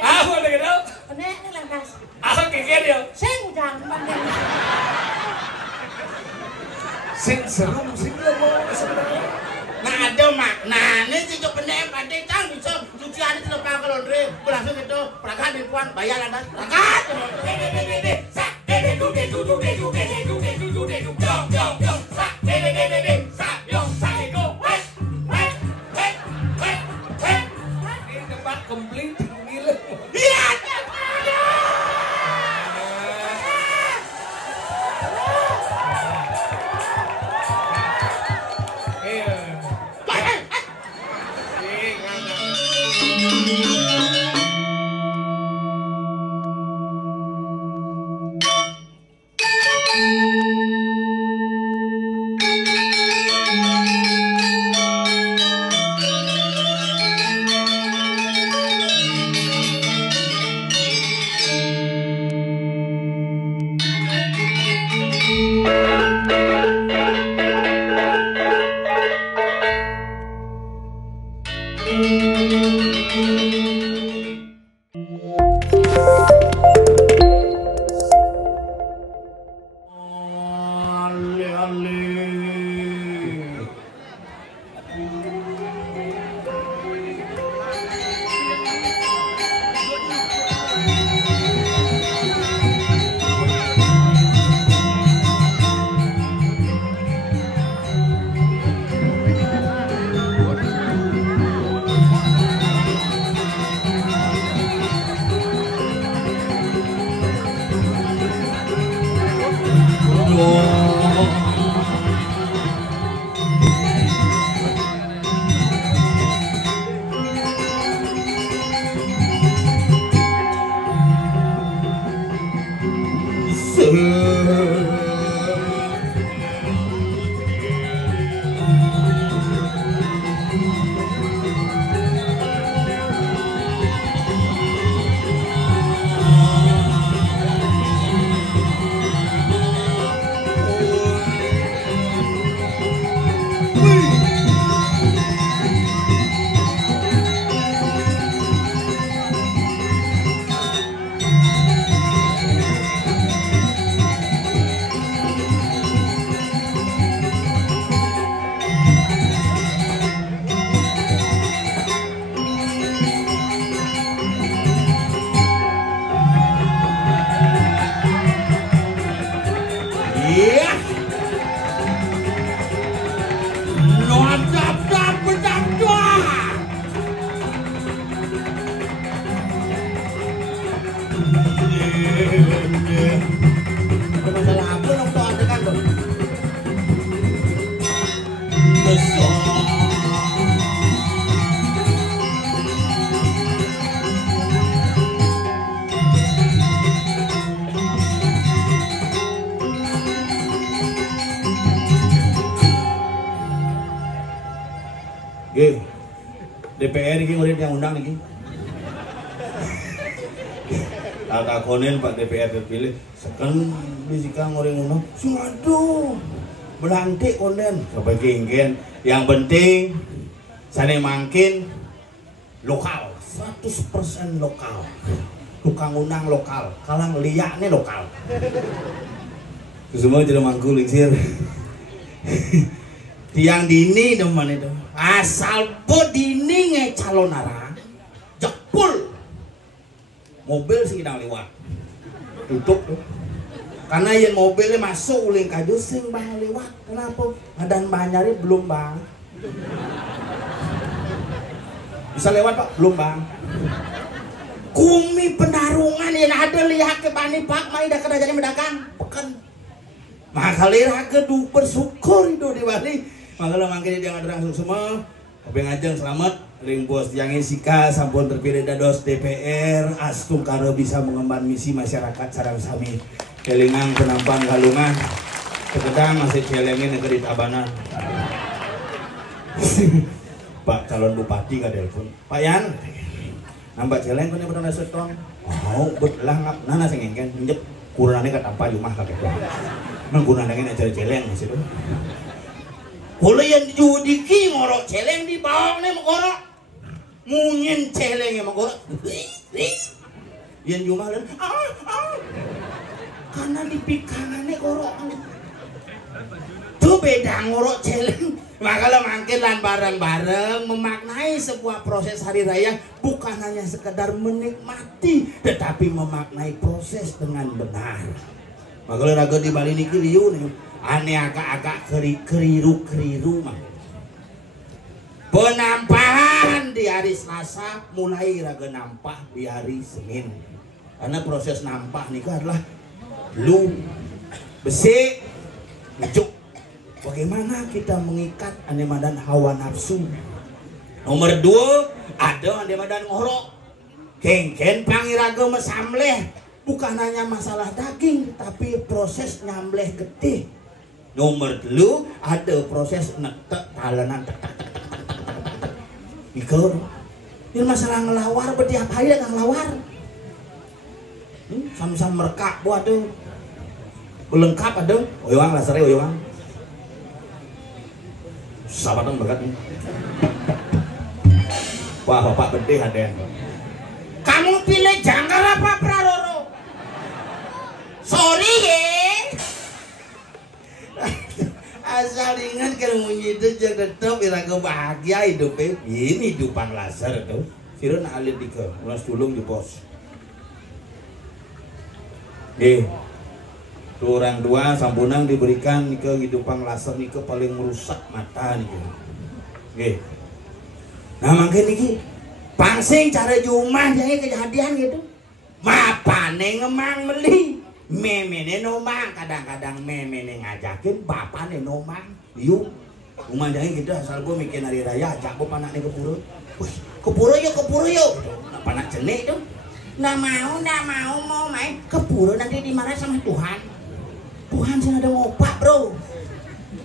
Apa nih gitu? Penek nih langkas. Apa keket ya? Sing jangan pandang. Sing serem sing lemah sebenarnya. Nah ada maknanya sih cok penek pada cang bisa cucian itu lepas ke laundry berlangsung itu perangkat di puan bayar anda perangkat. Ini tempat komplit gila. Iya. DPR ini urip yang undang ini. Kakak konen Pak DPR terpilih. Sekarang bisikan orang undang. Aduh, belantik konen. Sampai kengken. Yang penting, sana makin lokal, 100% lokal. Tukang undang lokal, kalang liaknya lokal. Semua jadi mangkul lingsir. Tiang dini teman itu. Asal podini calon arah jepul mobil sih sedang lewat tutup tuh karena yang mobilnya masuk uling kaju sing bang lewat kenapa ngadan banyari belum bang bisa lewat pak belum bang kumi pendarungan yang ada lihat ke bani pak mai dah kerajaan mendagang pekan makalir ke du bersyukur itu di Bali. Makanya mangkini dia ngadrang semua. Tapi ngajeng selamat ring bos yang sika sampun terpilih dados DPR astung karo bisa mengemban misi masyarakat sareng sami kelingan penampan galungan kekedang masih celengin negeri Tabanan. Pak calon bupati ka telepon Pak Yan nambah celeng kan yang pernah setong mau betlah ngap nana sing engken njep kurangane ka tanpa rumah kakek menggunakan acara celeng situ. Kalau yang dijudiki ngorok celeng di bawah nih ngorok munyin celeng emang gua yang jumalan karena di pikangannya korok tuh beda ngorok celeng. Makanya makin lan bareng-bareng memaknai sebuah proses hari raya bukan hanya sekedar menikmati tetapi memaknai proses dengan benar. Makanya raga di Bali niki liu nih ane agak-agak keriru mah. Penampahan di hari Selasa mulai raga nampah di hari Senin. Karena proses nampah nih adalah lu besi ujuk. Bagaimana kita mengikat anemadan hawa nafsu. Nomor 2 ada anemadan ngorok. Kengken pangiraga mesamleh. Bukan hanya masalah daging tapi proses nyamleh getih. Nomor 3 ada proses netek talenan tek. Ikut. Ini masalah ngelawar betiap hari ada ngelawar. Sam-sam merekak buat tuh. Lengkap ada. Oyang lasare oyang. Sahabatan berkat nih. Wah bapak bedeh ada. Kamu pilih janggal apa Praroro? Sorry ya. Asal ingat kalau itu jangan tetap iraga bahagia hidupnya. Ini hidupan laser tuh. Sirun alit dika, ulas tulung di pos. Tuh orang 2 sampunang diberikan ke hidupan laser nih ke paling merusak mata nih. Nah makin nih pangsing cara jumah jadi kejadian gitu. Mapane ngemang meli, memene nomang kadang-kadang memene ngajakin bapane nomang. Yuk, rumah jadi gitu asal gue mikir hari raya ajak gue panak nih ke pura yuk. Nah, panak jenik itu. Nggak mau main ke pura nanti dimarah sama Tuhan. Tuhan sih ada ngopak bro.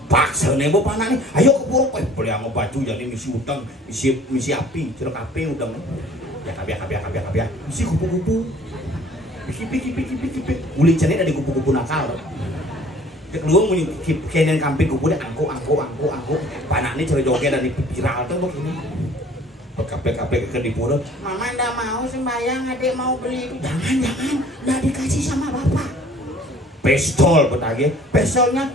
Paksa nih bawa panak nih. Ayo ke pura beli sama baju jadi misi utang, misi api, cerok api udang. Ya kabiak. Misi kupu-kupu. Biki. Uli cenik dari kupu-kupu nakal. Dia keluar mau kenen kamping kupu dia angko. Panak nih cewek joget dari viral tuh begini. Kape ke di pura. Mama ndak mau sembayang, adik mau beli. Jangan, ndak dikasih sama bapak. Pistol betagi, pistolnya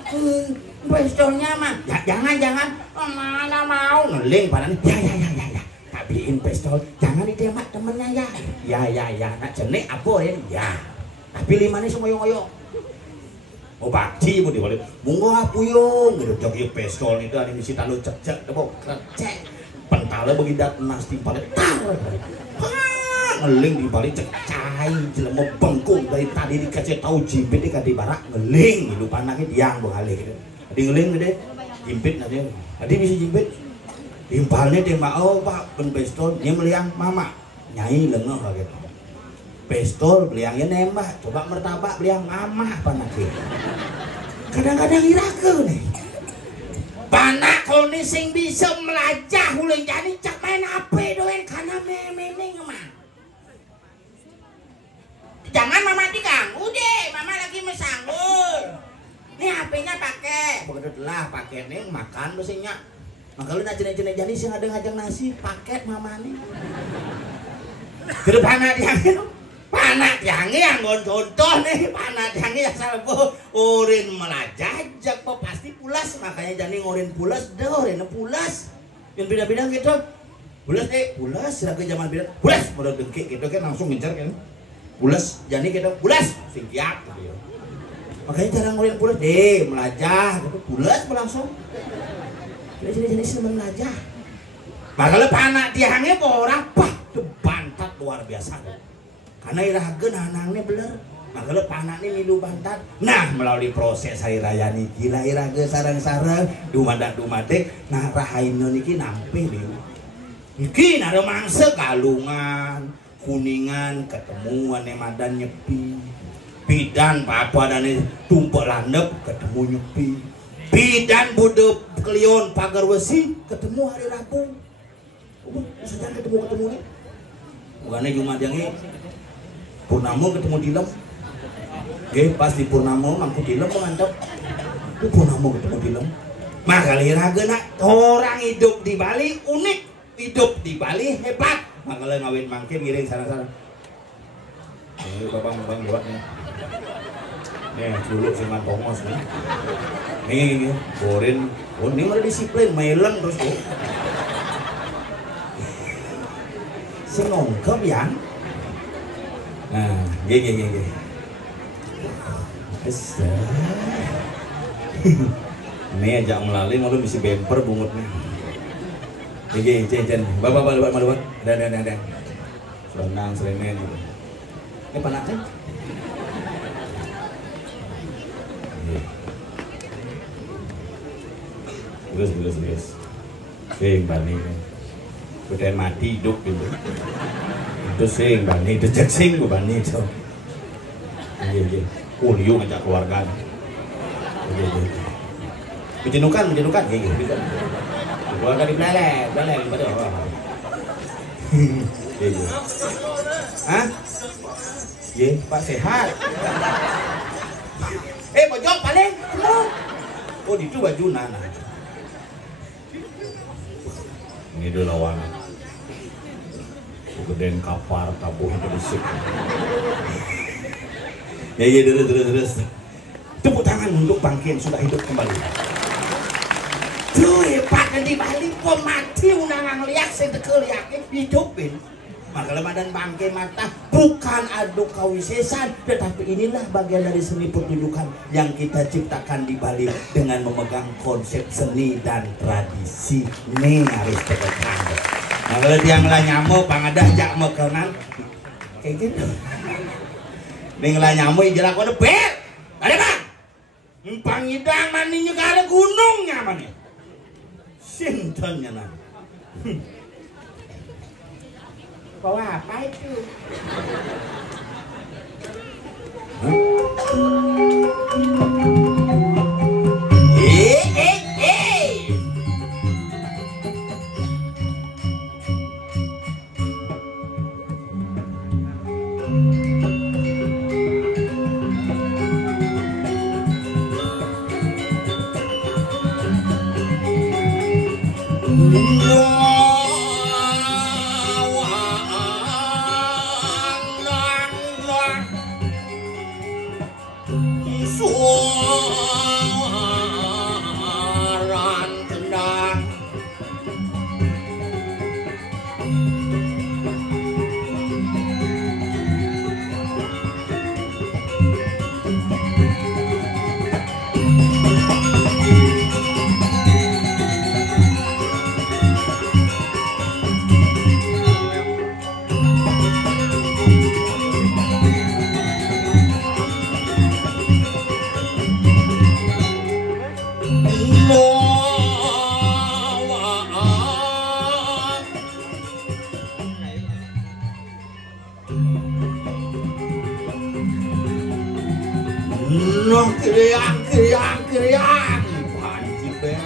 mah. Jangan. Mana mau ngeling panan. Ya. Tak beliin pistol. Jangan ditembak temennya ya. Ya. Nak jenek apa ya. Tapi 5 nih semoyong-oyong. Oh bakti mau diwali. Munggo apuyung. Ngedok ieu pistol itu ada misi talu cek tepok krecek. Pentale begidat nas timpalet. Ngeling di balik cecai jelema bengkung dari tadi dikasih tahu jimpit di barak ngeling hidup anaknya diang balik gitu. Tadi ngeling gede jimpit nanti. Tadi bisa jimpit. Timpalnya dia mau pak pen pistol dia meliang mama nyai lengah lagi. Pistol beliangnya nembak coba mertabak beliang mamah panake. Kadang-kadang irakeun nih. Panak kalau nih sing bisa melajah ulin jadi cak main ape doen karena memene ngemang. Jangan mama diganggu deh, mama lagi mesanggul. Nih HP-nya pakai. Begitu lah pakai nih makan mesinnya. Maka lu nak jenis-jenis jadi sih ada ngajak nasi paket mama nih. Terus panak diangin yang contoh nih panak diangin asal bu urin melajajak po pasti pulas makanya jadi ngorin pulas deh orin pulas yang beda-beda gitu pulas raga zaman beda pulas udah dengki gitu kan langsung ngejar kan. Pulas, jadi kita pulas, siap gitu. Makanya cara ngulin pulas, melajah, gitu. Pulas langsung. Jadi seneng melajah. Makanya panak diangnya orang pah, bantat luar biasa. Karena irageun anangnya bener. Makanya panak ini milu bantat. Nah melalui proses hari raya niki lah irageun sarang-sarang, dumadak-dumadek, nah rahainu niki nampe liu. Niki ada mangsa kalungan. Kuningan ketemu anemadan nyepi bidan papa dan tumpuk landep ketemu nyepi bidan budep kelion pagar besi ketemu hari Rabu saja ketemu nih bukannya Jumat yang ini Purnama ketemu dilem pas di Purnama mampu dilem mantap itu Purnama ketemu dilem maka liraga nak orang hidup di Bali unik hidup di Bali hebat. Makanya ngawin mangke ngiring sana-sana. Ini babang buat nih. Nih dulu si Mantongos nih. Nih, borin, ini mah disiplin, meleng terus tuh. Senongkep ya. Nah, gini. Ini ajak melalui malu misi bemper bungutnya. Gini, cen. Bapak. Dan. Senang, seremen. Ini panaknya. Terus. Sing bani. Udah mati hidup gitu. Itu sing bani, itu cek sing gue bani itu. Iya. Kuliu ngajak keluarga. Iya. Menjenukan. Iya. Keluarga di Belek, pada. Iya. Hah? Iya, Pak sehat. Pojok paling. Oh, itu baju nana. Ini dulu lawan. Gedein kapar, tabuh berisik. Ya, terus. Tepuk tangan untuk bangke yang sudah hidup kembali. Tuh hebat di Bali, kok mati unang liak, sedekel liaknya hidupin. Maka Ramadan bangke mata bukan adu kawisesan, tetapi inilah bagian dari seni pertunjukan yang kita ciptakan di Bali dengan memegang konsep seni dan tradisi. Nih harus tekan. Nah kalau tiang lah nyamuk, pangadah jak makanan kayak gitu. Nih lah nyamuk jelas kau debet, ada bang? Pangidang maninya gak ada gunungnya mana? Sintonnya nah. Bawa apa itu? Kriang. Panci bel.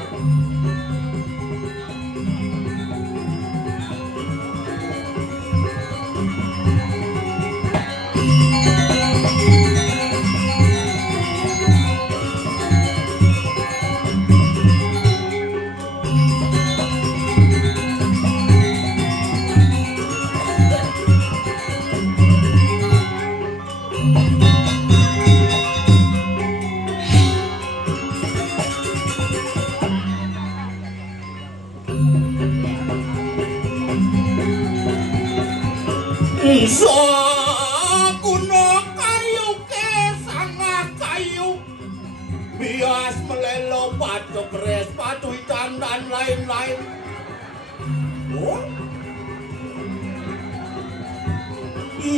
Kuno kayu kesanga kayu bias melelo batu keres batu hitam dan lain-lain.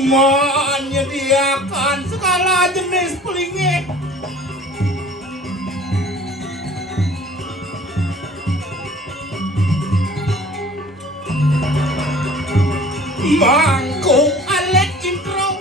Menyediakan segala jenis pelingit. Mangkuk alet intro.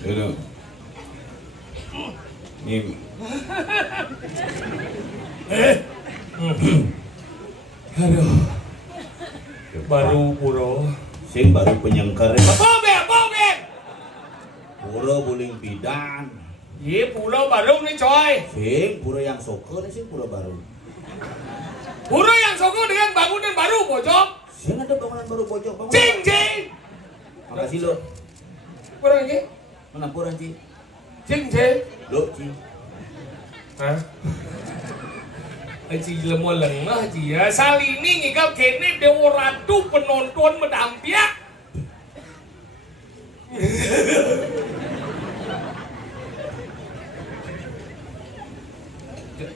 Aduh. Nih. Aduh. Baru puro. Sing baru penyengker. Bobe. Pura buling bidan. Iya puro baru nih coy. Sing pura yang soker sing pura baru. Puro yang soko dengan bangunan baru pojok. Sing ada bangunan baru pojok bangun. Cing. Makasih lo. Puro ini. Mana pura Ci? Cing. Lo Ci. Hah? Aji lemah lengah Ji ya. Salini ngikap kene dewa ratu penonton medampiak.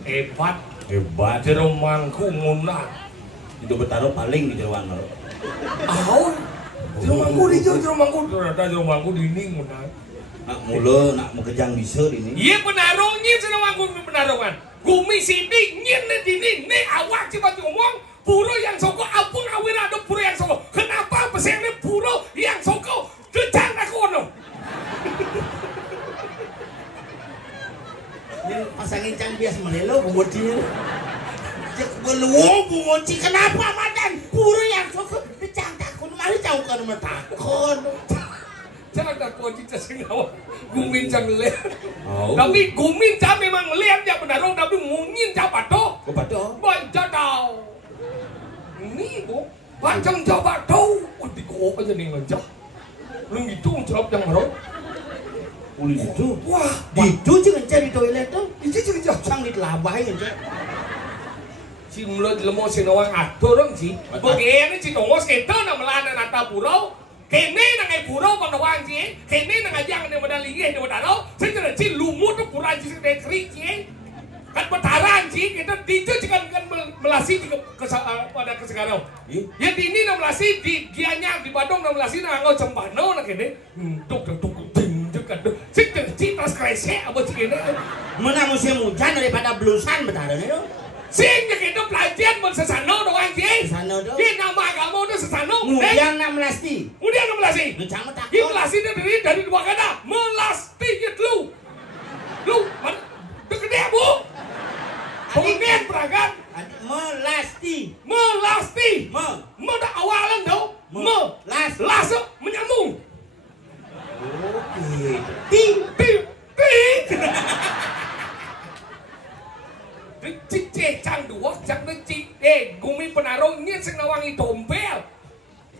Hebat. Jero mangku munah. Itu betaro paling di Jawa Nor. Ahon. Jero mangku dinding munah. Nak mula nak mekejang bisa ini. Iya penarungnya jero mangku penarungan. Gumi sidik nyen dinding ne awak coba ngomong. Puro yang soko apun awir ada puro yang soko. Kenapa pesennya puro yang soko? Kejang aku ono. Ini pasangin cang bias melelo bungoci. Cek beluwo bungoci kenapa madan? Pura yang soko kejang takun mari jauhkan rumah takun. Jangan takut kita sengawa. Gumin jang lihat. Oh. Tapi gumin jang memang lihat dia penarung tapi mungkin jang pato. Kau pato? Baik jadau. Ini bu, panjang jauh pato. Di kok aja nih ngejak. Lu gitu jawab yang marah. Uli itu. Wah, Itu jangan cari toilet tuh. itu juga Sang ditelabai aja. si mulut lemot si nawang atur dong si. Bagaimana si tongos kita nak melana nata purau. Kene nangai purau panawang si. Kene nangai jang ni medali ni medalo. Saya tidak si lumut tu puran si dekri si. Kan petaran si kita itu juga kan melasi pada kesegarau. Ya di ini nak melasi di gianya di Badung nak melasi nak ngau cembano nak kene. Tuk ting dekat. Si tas kresek apa si kene. Mana musim hujan daripada blusan betara itu. Sing kita pelajar mensesano doang si. Sana tuh. Dia nama agama itu sesano. Kemudian 16. Kemudian ke melasi. Lucang tak. Dia melasi dari dua kata. Melasti gitu lu. Mana? Gede bu. Pengen peragan. Melasti. Muda awalan tau. Langsung menyambung. Oke. Ting. Cicecang dua, cak necik. Gumi penarung nyen sing nawangi dompel.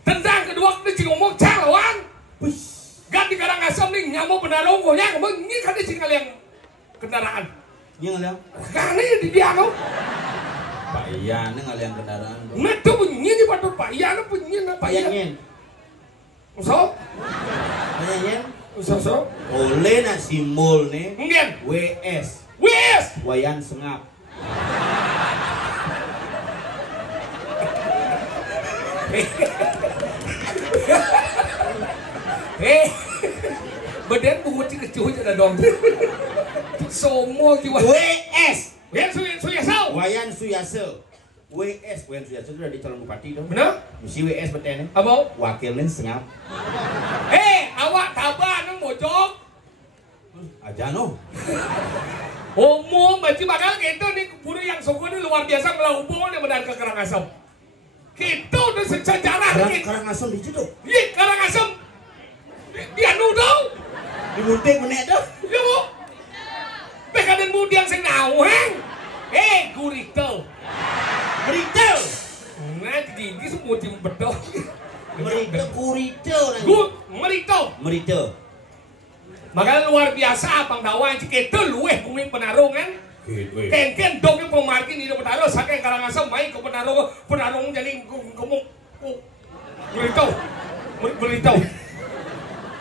Tendang kedua necik ngomong calon. Ganti kadang asam nih nyamuk penarung goyang. Ini kan necik yang kendaraan. Yang ngaliang. Karena di dia no. Pak Iyan ngaliang kendaraan. Metu bunyi di patut Pak Iyan bunyi na Pak Iyan. So? So? Oleh nak simbol nih. Ngen. WS. Wayan Sengap. Badan bungut si kecuh ada dong. Somo jiwa. WS. Wayan Suyasa. WS Suyasa itu udah di calon bupati dong. Benar? Mesti WS betul. Apa? Wakilnya Sengap. Awak tabah nang mojok. Aja no. Omong baci bakal gitu nih pura yang soko ini luar biasa melahubung nih medan ke Karangasem. Kita udah sejarah nih. Karangasem di situ. Iya Karangasem. Dia nudau. Di munting menek tuh. Ya bu. Bekadan budi yang senawang. Gurito. Berita. Nah gigi semua tim bedok. Gurito. Merito. Makanya luar biasa Bang Dawang kita luweh bumi penarungan. Ken dong yang pemarkin hidup penarung saking Karangasem main ke penarung jadi kamu beritahu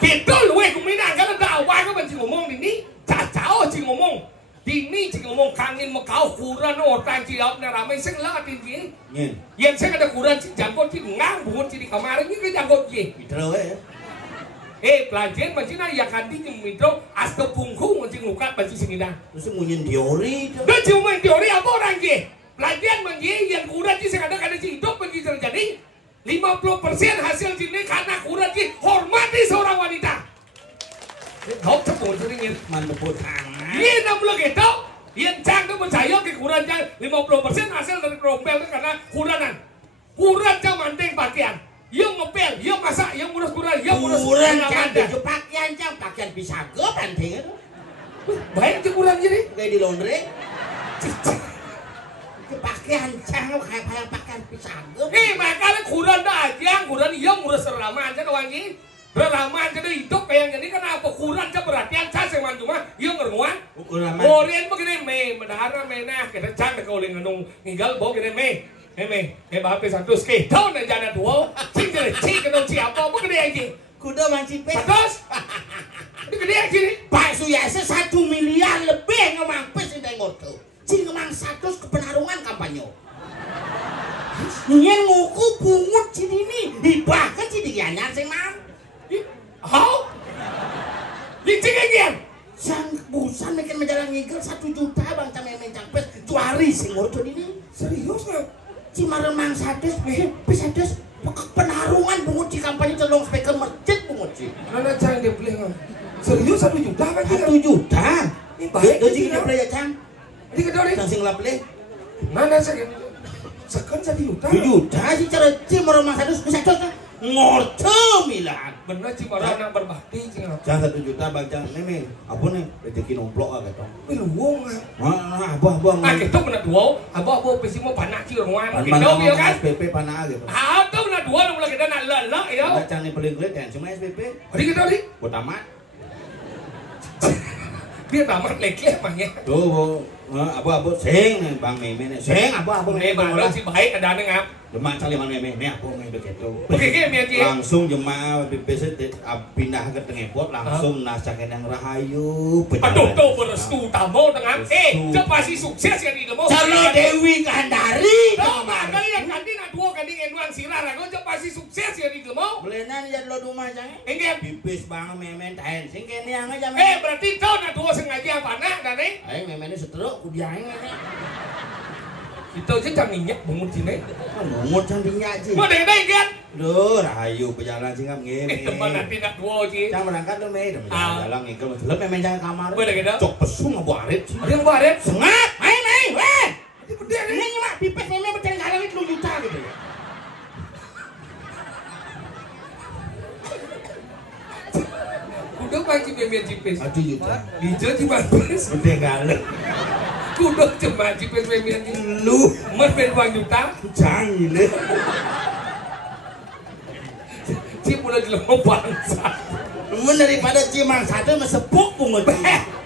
kita luweh bumi karena Dawang kan benci ngomong ini cacau cing ngomong dini cing ngomong kangen mekau kuran orang ciap ramai sing lah tinggi yang saya ada kuran cing jangkau cing ngang bungut cing di kamar ini ke jangkau cing pelajaran macam mana yang kanti yang mitro asta pungku macam lukat macam sini dah. Terus munyin teori. Dia cuma teori apa orang je? Pelajaran macam yang kurang je saya ada hidup macam terjadi 50% hasil sini karena kurang je hormati seorang wanita. Kau tepuk tangan. Iya 60 gitu. Yang Cang tuh percaya kekurangan Cang 50% hasil dari rompel itu karena kuranan. Kurang Cang manting pakaian. Yang ngepel, yang masak, yang ngurus kurang, yang ngurus Kurang Cang baju pakaian Cang, pakaian pisago penting itu. Baik Cang kurang jadi. Kayak di laundry. Pakaian Cang kayak pakaian pisago. Makanya kurang dah aja, kurang yang ngurus seraman aja doang ini. Beraman jadi hidup kayak gini kenapa kurang Cang perhatian Cang seman cuma yang ngeruan. Korean begini me, mendahara me nah kita Cang kau lagi ngenung ninggal bawa gini me. Bapak satu skate tahun aja ada dua, cing jadi cing kenal siapa, apa gede aja? Kuda mancing pes. Patos, ini gede aja nih. Pak Suyase 1 miliar lebih ngemang pes ini ngoto. Cing ngemang 100 kepenarungan kampanye. Nyen nguku pungut sini nih, bahkan sini dianyar sing mang. How? Licik aja. Sang busan bikin menjalan ngigel 1 juta bang Cang mencang pes cuari sing ngoto ini. Serius nggak? Cimarang mang sades, pesades penarungan bungut di kampanye celong speaker masjid bungut sih. Mana Cang dia beli nggak? Serius 1 juta kan? 1 juta. Ini baik Doji kita beli ya Cang. Ini kedua nih. Cang sing lap beli. Mana sih? Sekan 1 juta. 1 juta sih cara Cimarang mang sades bisa cocok. Ngorto milan. Bener Cimarang yang berbakti Cing. Cang 1 juta bang Cang nih apa nih rezeki nomplok gitu. Beluang nggak? Abah. Gitu bener dua. Abah pasti mau panak Cing rumah. Gitu ya kan? SPP panah gitu. Itu bener dua nomor kita nak lelak ya. Cang nih paling kelihatan cuma SPP. Ini kita nih. Buat tamat. Biar tamat lek-lek maknya. Tuh, abu sing nih Bang Meme nih. Sing abu Ini baru si baik ada ngap. Jemaah caliman Meme nih abu nih begitu. Oke, Meme. Langsung jemaah BPC pindah ke Tengepot langsung nasakan yang rahayu. Aduh, tuh berestu tamu dengan itu pasti sukses ya di demo. Carlo Dewi Kandari. Tuh, makanya yang ganti nak dua ganti enuan silar, aku itu pasti sukses ya di demo. Belenan ya lo rumah jangan. Enggak. Pipis Bang Meme tahen sing kene yang aja. Berarti kau nak dua sengaja panah dan Aing Meme ini setruk kudiaing ini. Itu aja jangan minyak bungut sini. Mungut can dinyak sih. Mau dengar kan? Duh, rahayu berjalan singap ngene. Teman nanti nak dua sih. Cang berangkat lu Mei, jalan ngikut masuk Meme jangan kamar. Boleh gitu. Cok pesung abu arit. Ada yang baret. Sengat, Mei, weh. Ini gede nih. Ini mah pipis Meme berjalan galang itu 2 juta gitu ya. Udah pagi Meme cipis. 1 juta. Hijau cipis. Gede galang. Kudu cuma cipis Meme ini. Lu Mas ben uang juta. jangan le. Cip udah jelema bangsa. Mun daripada cimang satu mesepuk pungut.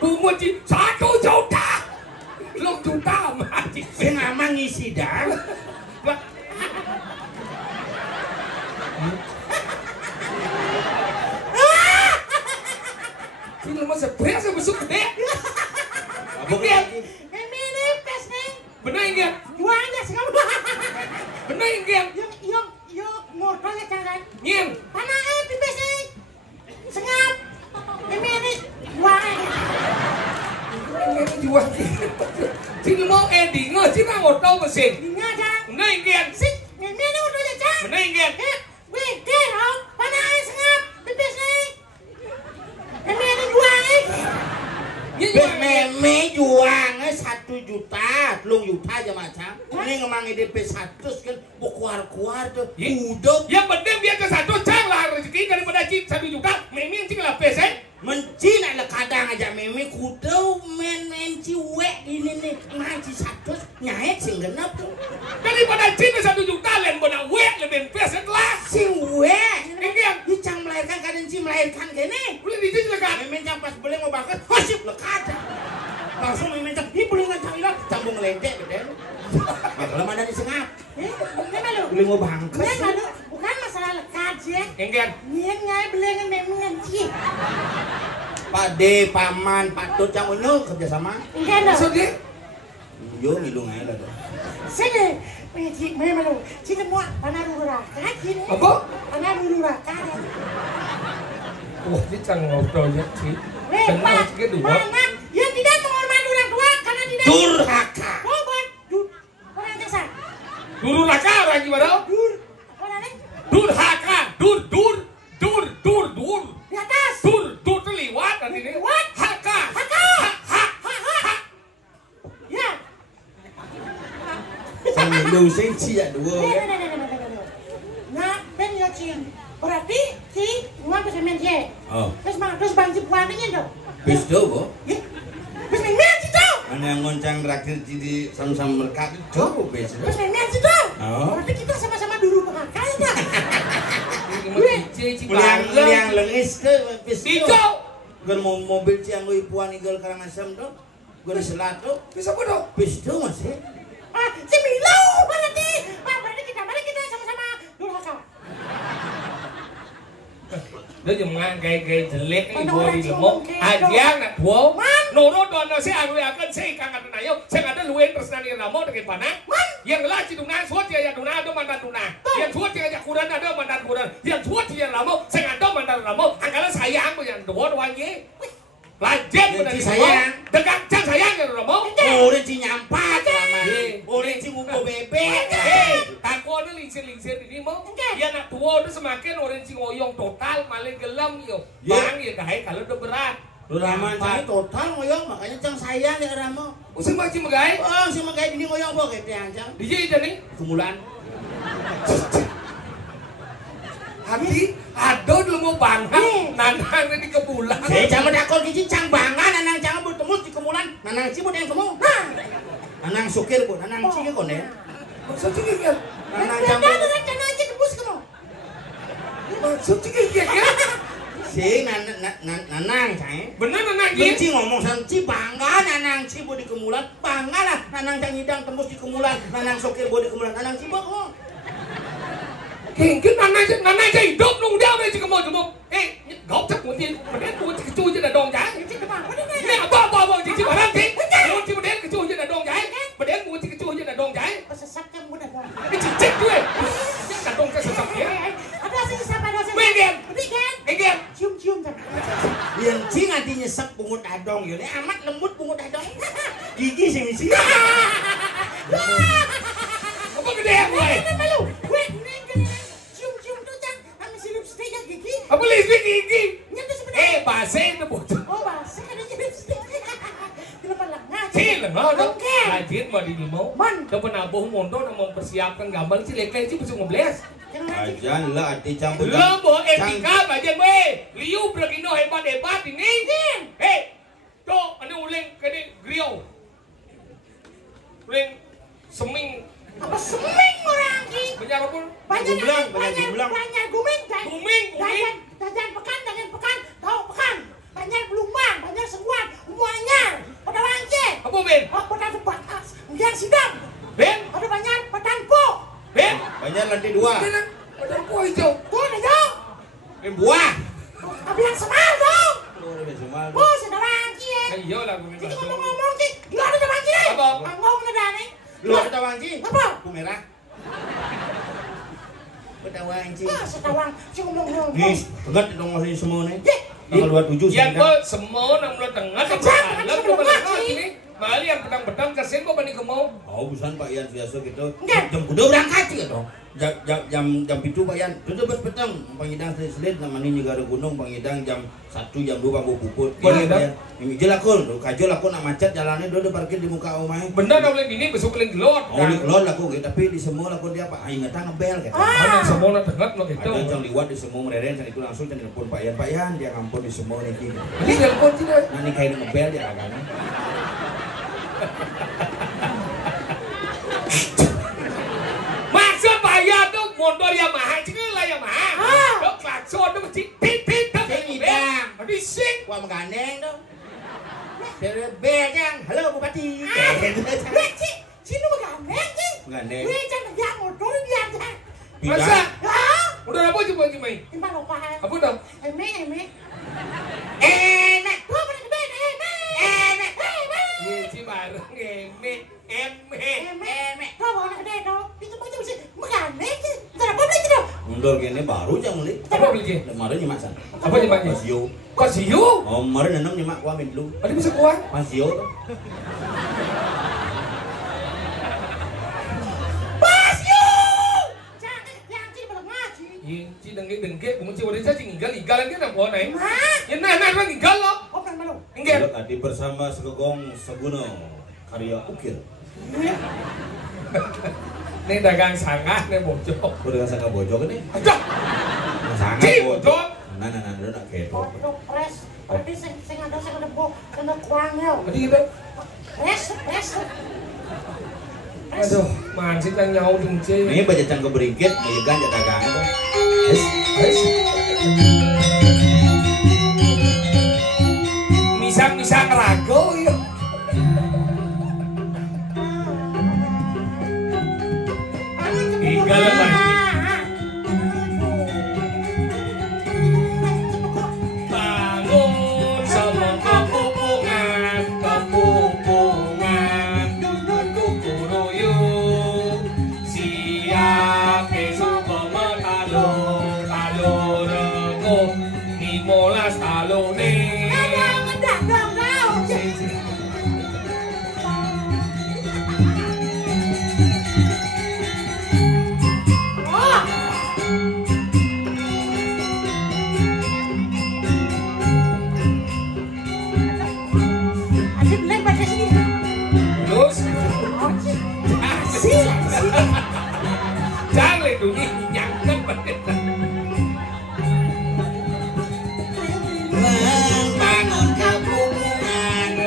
Bungut cip 1 juta. 6 juta mati. Sing amang ngisi dang. Ini mah sepres besok gede. Abang lagi. Meme ini pes nih. Bener enggak? Jualnya sekarang. Bener enggak? Yuk, motornya jangan. Nyem. Mana pipis nih? Sengap. Meme ini jualnya. Ini jual. Sini mau ending sini ngor tau mesin. Ini aja. Bener enggak? Sik, meme ini motornya jangan. Bener enggak? Wih, dong. Mana sengap pipis nih? Meme ini jualnya. Ini Bes jual. Meme juangnya 1 juta, 3 juta aja macam. Ini ngemang DP 100 kan, mau keluar tuh. Udah Yang penting dia ke 1 cang lah rezeki daripada cip 1 juta. Meme yang cing lah pes mencina le kadang aja Meme kudu men ciwek ini nih ngaji 100 nyaet sing genep tuh. Daripada cip 1 juta lain benar wek lebih pes kelas. Sing wek, Enggak. dicang melahirkan kadang ci melahirkan kene. Boleh dijelaskan. Meme cang pas beli mau bakat, hasip le kada. Langsung Meme cang, hi beli ngan cang ilang, cambung ngeledek gede. Masalah mana di sengap? Ini malu. Beli mau bangkes. Ini malu. Bukan masalah lekat ya. Enggak. Ini ngai belengan meme nganci. Pak D, Paman, Pak Tut cang unyu kerjasama. Enggak dong. Maksudnya? Yo ngilung aja lah tuh. Sini. Meme malu. Sini semua panah ruraka sini. Apa? Panah ruraka. Wah, ini cang ngobrol ya sih. Pak. Kenal dua. Mana yang tidak menghormati orang tua karena tidak Durhaka. Oh, buat orang desa. Duru laka orang gimana? Orang ini Durhaka. Dur. di atas. Dur terliwat nanti ini. What? Haka. Haka. sensi ya dua. Nah, ben ya cing. Berarti si ngapa semen je? Oh. Terus banci puananya dong. Bis do bo. Ya. Terus men sih dong. Mana yang ngoncang terakhir di sama-sama mereka itu bis. Terus men sih dong. Oh. Berarti kita sama-sama dulu pakai dah. Yang lengis ke bis. Hijau. Gue mau mobil ciang gue puan igal Karangasem tuh. Gue di selat tuh. Bisa apa dong? Bis do masih. Ah, si Milo berarti. Berarti kita sama-sama durhaka. Dia jangan kayak jelek nih Mana gua orang di cuma lemong. kayak Ajiang nak gua. Man. Noro dona saya anu akan saya kangen nayo. Saya ada luwen terus nani ramo dengan panah. Man. Yang lah ciduna suat ya duna ada mandan duna. Yang suat ya kuran ada mandan kuran. Yang suat ya ramo saya ada mandan ramo. Angkala sayang gua yang dua doang ye. Lajen benar sayang. Dekat cang sayang ya ramo. Udah ci nyampat lama. Udah ci ngumpul bebek. Takut ada lingsir ini mau. Dia nak tua udah semakin orang ci ngoyong total malah gelam yo. Bang ya kahai kalau udah berat. Lu lama cang total ngoyong makanya cang sayang ya Ramo. Usah macam megai. Oh si makai ini ngoyong bo kayak tiang cang. Dia jadi Kumulan. hati ada dulu mau bangga nanang di kebulan. Saya jangan dakol gizi cang bangan nanang cang bu tembus di kumulan. Nanang ci bu yang temu. Nanang sukir bu, nanang ci kon ya. Maksudnya gini. Nanang cang bu. Rencana aja tembus kamu. Maksudnya gini. Si nanang cang. Bener nanang Lu gini. ci ngomong sanci bangga nanang ci bu di kumulan. Bangga lah nanang cang hidang tembus di kumulan. Nanang sukir bu di kumulan. Nanang ci bu kok. Cái năn này gì đốt nung đeo đây chỉ có một chúng không? Ê, góc chắc của tiền, mà đến của cái chui trên là đòn trái. Nè, bo chỉ bảo làm thế. Nó chỉ mà đến cái chui trên là đòn trái. Mà đến của cái chui trên là đòn trái. Sesatkan mudah dong. Cái chỉ chết đuôi. Chắc là đòn cái sập sập kia. Ada sih siapa ada sih. Main game. Kan? Cái game. Cium-cium kan. Yang ci nganti nyesek bungut adong gitu. Amat lembut bungut adong. Gigi sing sih. Apa cái đen vậy? Malu. Gue neng cium-cium tuh kan. Sama si lipstiknya gigi. Apa listrik gigi? Nyata sebenarnya. Bahasa itu bocor. Oh, bahasa ada lipstik. Kenapa lengah? Sila nga dong. Oke. Rajin mo din mo. Man. Kapag nabuh mo to na mempersiapkan gambar si Lekay si bisa ngebles. Ajan lah ati campur. Lembo etika bagian we. Liu bergino hebat ini. Hei. To, ano uling kani grill. Uling seming. Apa seming orang ki? Banyak apa? Banyak Gumlang. guming. Guming. Dajan pekan, tahu pekan. Banyak belumbang, banyak sebuah, semuanya. Pada wangce. Apa Ben? Oh, pada tempat yang sidang. Ben? Ada banyak petanpo. Ben? Banyak lantai dua. Ben? Ada apa hijau? Tuh ada dong. Buah. Tapi yang semal dong. Semal. Oh, sudah wangce ya. Ayo lah gue Jadi ngomong-ngomong sih, dia ada wangce. Apa? Ngomong ada nih. Lu kita wangci. Apa? Ku merah. Kita wangci. Ah, setawang, si ngomong-ngomong. Nih, tegat dong masih semua nih. Ye. Tanggal 27 Yang sih. gue semua nang lo tengah sama alam lo balik sini. Bali yang pedang-pedang kesin kok bani kemau. Oh, busan Pak Yan biasa gitu. Enggak. Jam kuda berangkat ya dong. Jam pitu Pak Yan. Itu bos petang. Pangidang selit namanya juga ada gunung pangidang jam 1 jam 2 bangku puput. Pangidang? Ini jelakul, kajol aku nak macet jalannya dia udah parkir di muka rumah. Bener dong ini besok kalian gelot. Oh, di kelon laku gitu, tapi di semua laku dia Pak. Ingat ngebel gitu. Ada semua nak dengar lo gitu. Ada yang liwat di semua mereren dan itu langsung dan telepon Pak Yan dia ngampun di semua nih gitu. Ini telepon sih deh. Nanti kayak ngebel dia kagaknya. Maksud bayar tuh motor Yamaha juga lah Yamaha. Tuh klakson tuh mesti tit. Ngidang. Aduh sing. Wah menggandeng dong. Bejang, halo Bupati. Weh, sini menggandeng sih. Menggandeng. Weh, jangan dia motor dia aja. Masa? Ya. Udah apa coba main? Timbang lupa. Apa dong? Emek. Enak. Gua pada keben, emek. Iya sih bareng emek. Emek. Gua mau nak keben dong. Itu macam sih menggandeng sih. Entar apa beli itu? Mundur gini baru aja mulai. Apa beli? Kemarin nyimak san. Apa nyimaknya? Pasio. Pasio? Oh, kemarin neneng nyimak gua amin dulu. Ada bisa kuat? Pasio. Chị đừng ghét cũng chưa ada cacing igal kan apa nih? Hah? Ya nah orang igal lo. Oh, kan malu. Enggak. Lalu tadi bersama Segogong Seguno karya ukir. Ini dagang sangat nih bojo. Aku dengan sangka bojo kan nih. Aduh, Sangat ci bojo. bojo. Nah, udah kepo. Bodoh pres. Tapi sing ada bok kena kuangel. Tadi gitu. Pres. Aduh, mancing yang nyawa dengce. Ini baca cangke berikit, mau ganja dagang itu. Wes. Misang rago ya. Tinggal lagi. Bangun sama kepupungan kukuruyuk siap esok metalung rego 15 talune. Ngedak dong kau. Adik lek baca sini. Terus Sila. jangan dunia nyangkut banget. Bangun kepupungan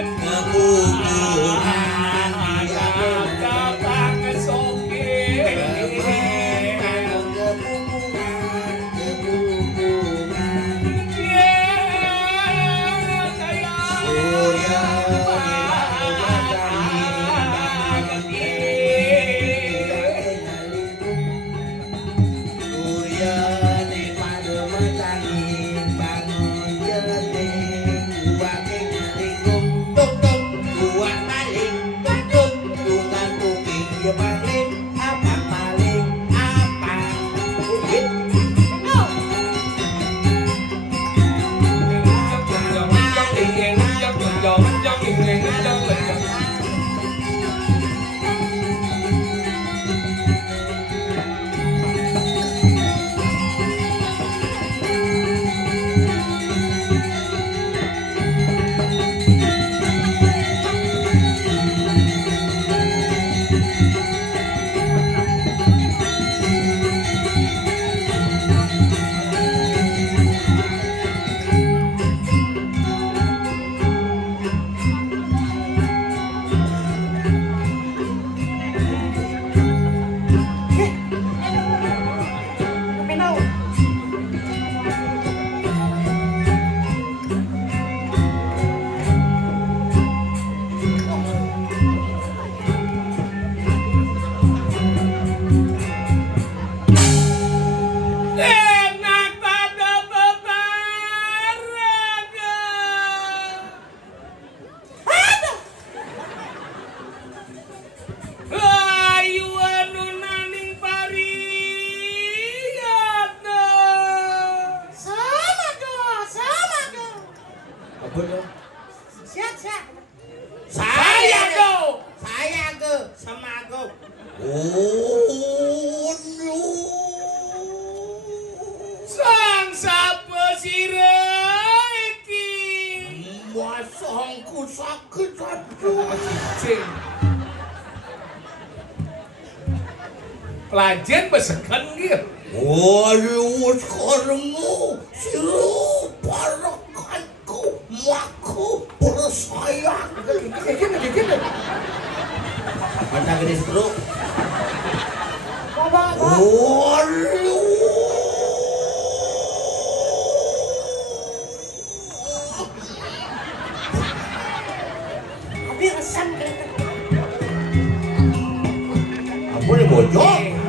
Pelajen besekan gitu. Waduh, sekarang siru parakanku maku bersayang. Mata gede seru. Waduh. Abi resam gitu. Apa nih bocor?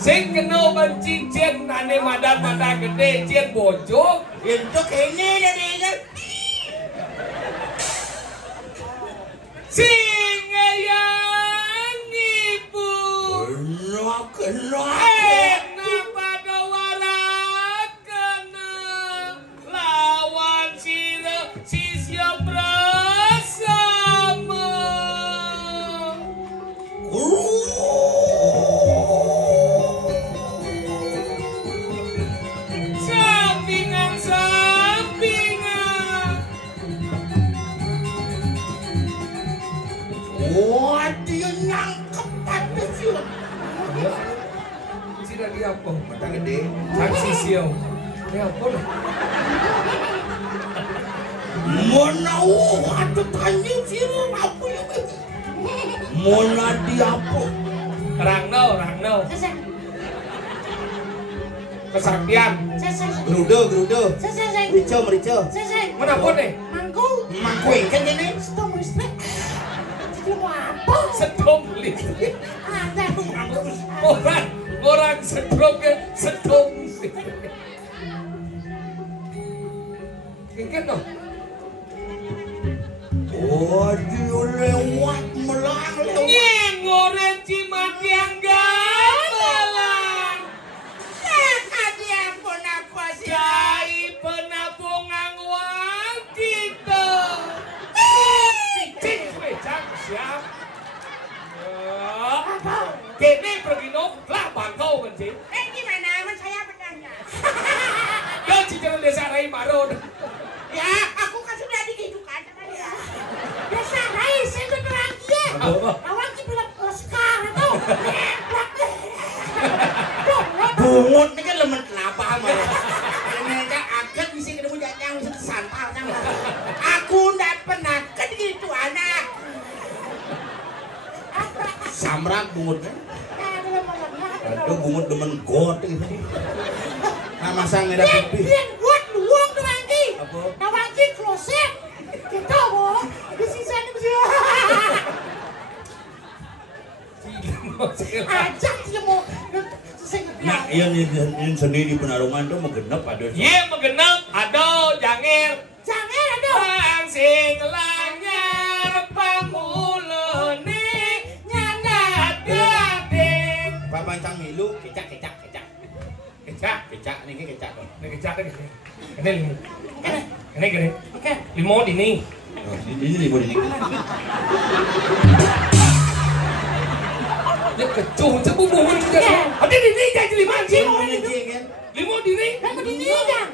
Sing kena bencincin ane mada gede cien bojo Itu kene dari kan. sing yang ibu Kena. enak pada warak kena lawan siap bersama sampingan Wah, dia nangkep pada sih. Oh, mata gede. saksi siau. Ya ampun. Mana aduh tanya sih apa ya? Mana di apa? Rangno. Selesai. Kesaktian. Selesai. Gerudo. Selesai. Merica. Selesai. Mana pun nih? Mangku. Mangkue kan ini? Setong listrik. Jadi mau apa? Sedom listrik. Ada aku mangku. Orang sedromnya sedom. Kengket dong. Oh, dia lewat melang lewat. Nyengoren cimat yang gamelan. Dia pun apa sih? Jai penabungan uang kita. Cicing becak siap. Kene pergi lah bangkau kan sih. Gimana? Man saya bertanya. Kau cicara desa Rai Marun. Ya, aku kan sudah dikejukan sama dia. Desa Rai, saya udah terang dia. Awak sih bilang sekarang tau. Bungut ini kan lemet kenapa mah? Ini aja agak bisa ketemu jajang bisa santal kan? Aku ndak pernah kan gitu anak. Samrak bungutnya. Aduh bungut demen got gitu. Nah masang merah putih. Dia buat luang tuh lagi. Apa? Nawaki kloset. Kita boh. Di sisa ini mesti. Ajak dia mau. Nah iya nih sendiri penarungan tuh mau genep ada. Iya mengenal. Aduh jangir. Jangan aduh. Sing lanyar pamulane nyandat gading. Pak pancang milu kecak. Kecak. Ini kecak. Ini kecak ini. Ini limo. Ini gini. Oke. Limo di nih. Oh, ini libur ini. Ya kecuh cebubuhun juga. Ada di nih jadi lima sih. Kan? Limo di nih. Dan ke dini kan.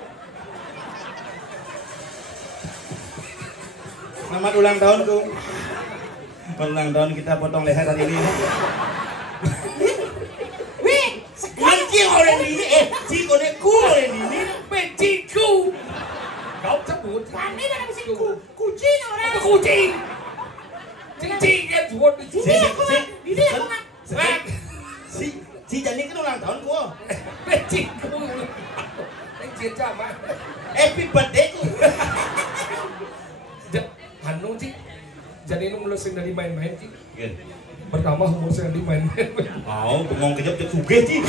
Selamat ulang tahun Kung. Ulang tahun kita potong leher hari ini. Wih, sekarang. Cing orang ini, cing orang ini. Peciku. Kau sebut. Kami dah bisa kucing orang. Itu kucing. Cing kan jual di Ini aku nak. Ini aku nak. Si Jani kan ulang tahun gua. Peciku. Ini cerita mah. Happy birthday ku. Hanung sih. Jadi nu mulai dari main-main sih. Gen. Pertama umur saya di main-main. Mau bengong kejap cek sugih sih.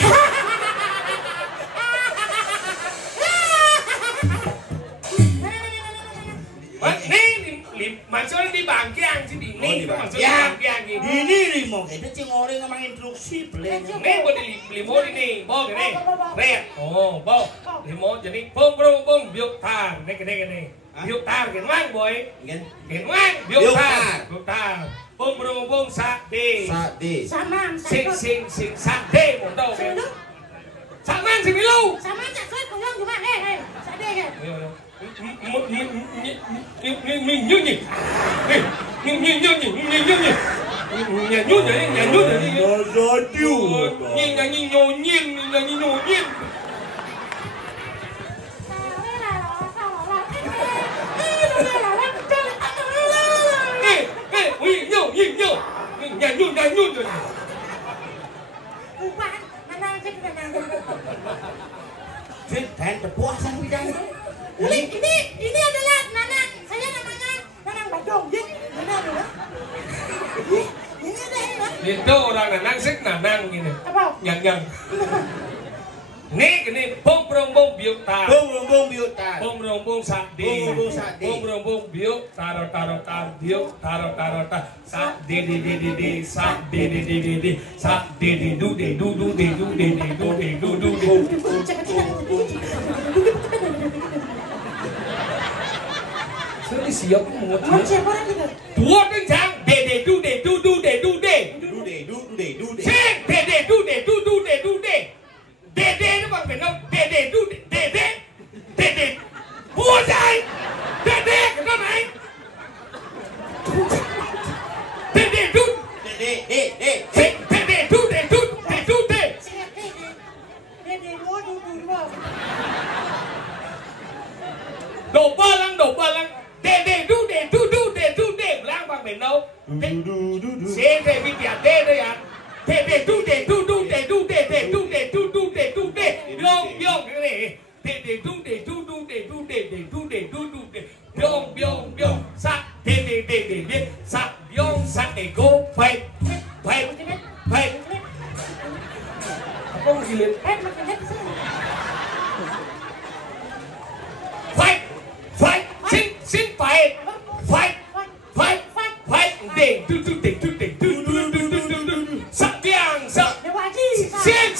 Nih, maksudnya di bangkiang sih di nih. Maksudnya di Ya, bangkiang gitu. ini limo itu cing orang ngomong instruksi play. Nih buat di limo di nih, bong gini, red, oh bong, limo jadi bong biuk tar, nih gini, biuk tar gini mang boy, Gen. gini mang biuk tar, bong sak de, Sama. sing sak de mau tau kan, sak mang si milu, Sama cak suai kuyang cuma sadar kan. Bukan, mana aja kita nanggung. Dan kepuasan bidang. Ini adalah Nanang. Saya namanya Nanang Badong. Mana ada? Ini ada ini. Itu orang nanang sih nanang gini, Apa? yang. Nih gini, bong biuk tar. Bong biuk tar. Bong sak de, bong biuk taro tar biuk taro tar sak de sak de sak de du Sudah siap menguji. Siapa orang itu? Dua kencang, de du Sing, de du Dede nó bằng Việt Nam, dede Bùa dạy Dede cái đó này Dede đút Dede Đổ bơ lăng Đê đu đê Lang bằng bền đâu Xê đê bị tỉa đê đây à Đê đu Biông cái này Đê đu Biông Sắc Đê Sắc biông sắc để cô Phây Không gì liền Phây Xin phây Để Sắc biang sắc Xin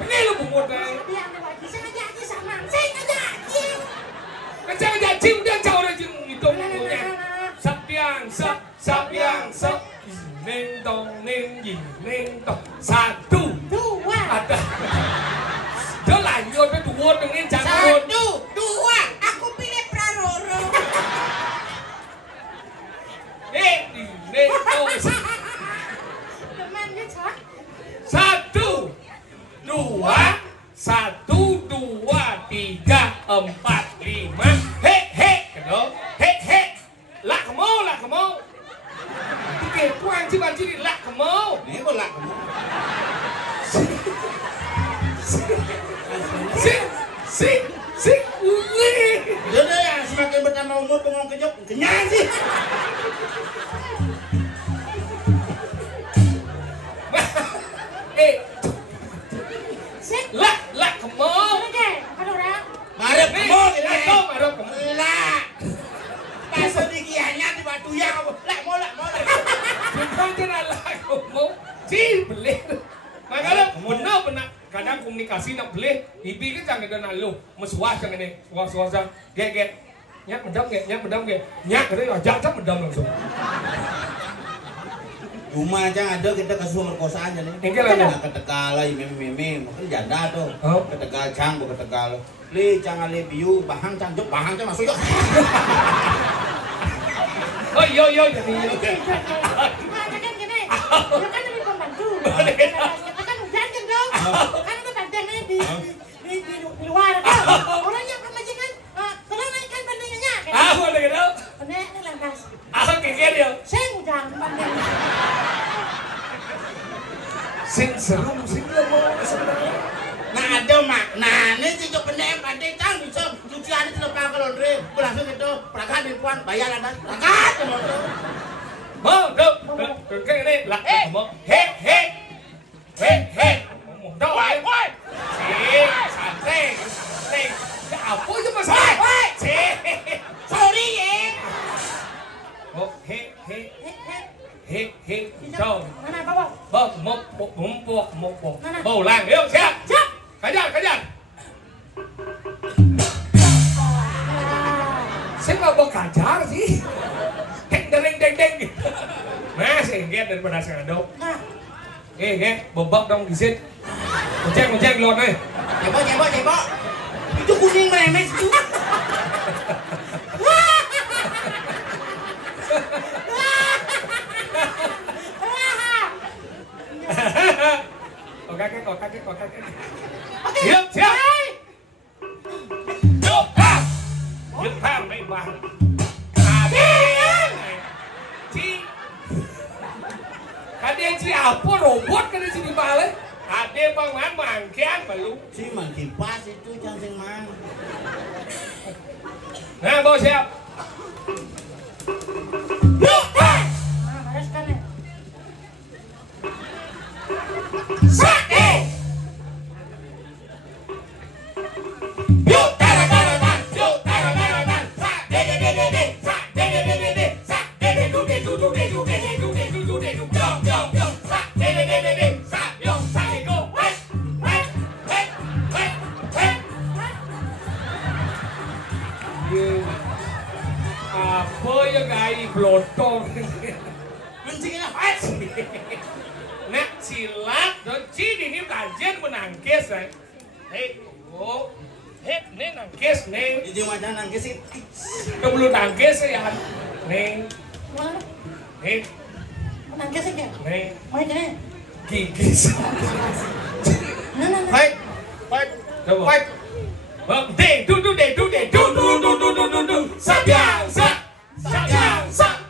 Ini lu bumut này Cái trang nhà chim đang chào đây chứ Itu Sắc biang sắc Neng dong Satu Ada Dia lanjut ke dua dengan jangan Dua, aku pilih Praroro. Neng dong Temannya cak. Satu Dua Tiga Empat Lima Kedua Lạc kemo Cái quang chứ bạn chứ đi lạc kemo Ini kok lah kamu. Si Jadi ya semakin bertambah umur bengong kenyok kenyang sih. Lạc kemo Marep kamu gitu ya. Marep kemo Lah. Pas sedikitnya di batu ya kamu. Lah mau. Bukan kena lạc kemo Si beli Makanya benar kadang komunikasi nak beli ibi kan jangan kena lu mesuah jangan ni suah get nyak medam get nyak kata ajak medam langsung Cuma aja ada kita kasus merkosaan jadi. Engkel aja. Nak ketekal lagi meme mungkin janda tuh. Oh. Ketekal cang bukan ketekal. Li cang ali biu bahang cang juk bahang cang masuk yuk. Oh yo jadi Kan gini, lu kan lebih pembantu. Kan hujan dong. Kan ada bantuannya di luar. Orang yang pemajikan, kalau naikkan bandingnya. Boleh gitu Bener ini lantas. Kayak dia Saya udah banding. sing seram sing lemah sebenarnya Nah ada maknanya sih cok pendek pandai cang bisa cuci hari tidak pakai laundry. Langsung itu perangkat di puan bayar ada perangkat semua tuh. mau kayak ini lah mau đâu vậy santai apa aja masalah Sorry ya. oh đâu Mana bawa? một bầu làng hiểu chưa kajan saya nggak mau kajar sih deng nah saya lihat daripada saya ada Nah, bebak dong di sini Ngecek lon nih Cebok. Itu kuning meremes itu. Kok kaget. Siap. Yuk, pam, baik bang. Kalian si apa robot kalian si di balik? Ada bang mangkian belum? Si mangki pas itu cang sing mang. Nah, bawa siap. harus kan ya. Apa yang gai blotong? Mencingnya pas. Nak silat dan cini ni kajian menangkis eh. Nih nangkis nih. Jadi macam nangkis sih. Kebelu nangkis ya. Nih. Mana? Nih. Nangkis aja. Nih. Mau ini. Gigis. Nah. Fight. Coba. De du sabiasa sabiasa.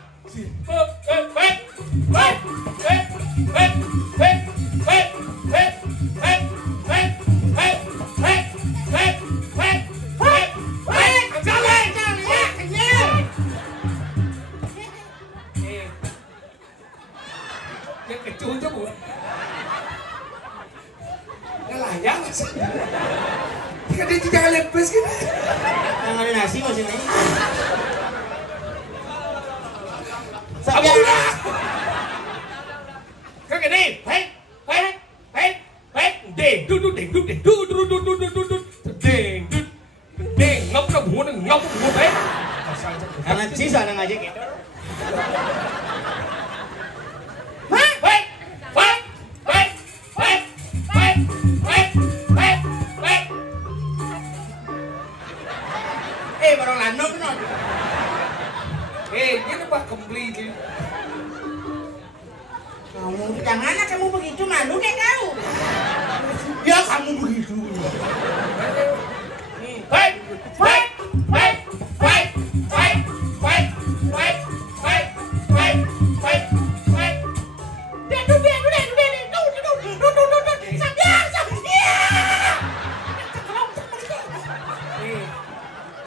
Yang kecil tuh bu, ngelayang sih. Kan dia jangan lepes gitu. Yang ada nasi masih nih. Sabiasa. Kan gini, deng ngap Karena cis ada ngajak gitu. Baru lanok non. Ini pak complete. Jangan kamu begitu, malu deh kau. Ya kamu begitu.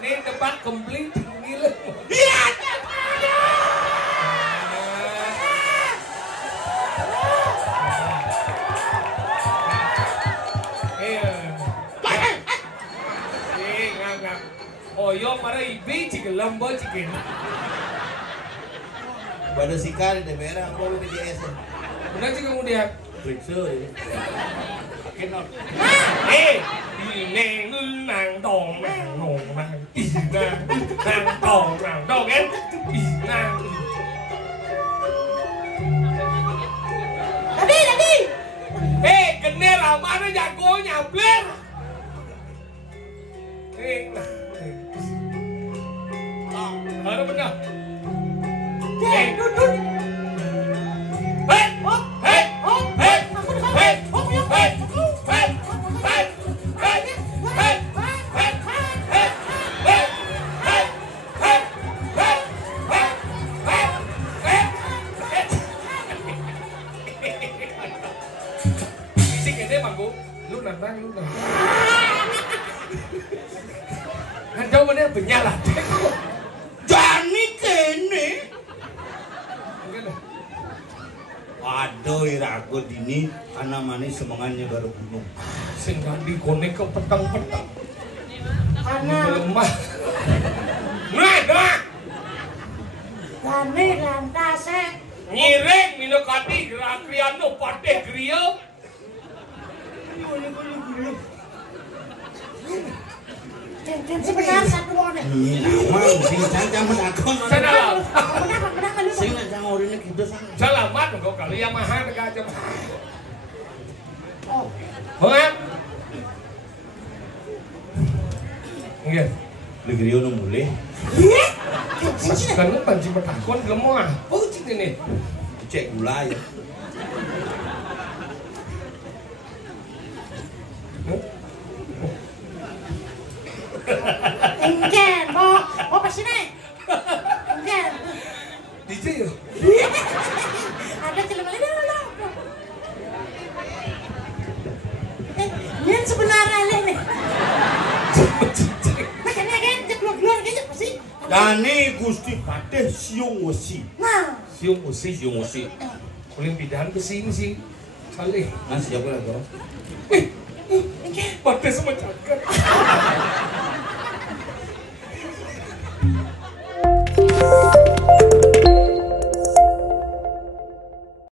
Ini debat komplit gila. Oyong para ibi cikin lembo cikin. Pada sikar di daerah apa lu PJS? Benar sih kemudian. Periksa ini. Kenal. Neng nang dong nang nong nang nang dong nang dong kan? Nang. Tadi. Kenal lama na jagonya Blair. Ano benar? Duduk. Bisik ini manggu, lu nantang. Kan jauh mana penyalah. Jani kene. Waduh, irago dini anak manis semangatnya baru gunung. Sehingga dikonek ke petang-petang. Karena Lemah. Nah. Dani lantase. Nyireng minokati grakriano pate griyo. Cincin sebenarnya satu orang. Nama sing cancang menakon. Sana lah. Benar kan lu? Sing cancang orine gitu sana. Selamat engkau kali Yamaha negara aja. Oh, Hongam. Iya. Legrio nu mulai. Pasukan lu pancing petakon gelemo apa cik ini? Cek gula ya. enggak, mau pasti nih. Enggak. DJ ya? Ada celana dulu. Ini sebenarnya nih. Makanya kan keluar gitu pasti. Dani Gusti Patih siung wesi. Nah, Siung usi. Kuling pidahan kesini sih. Kali. Nah siapa lagi? Pada sama cakar.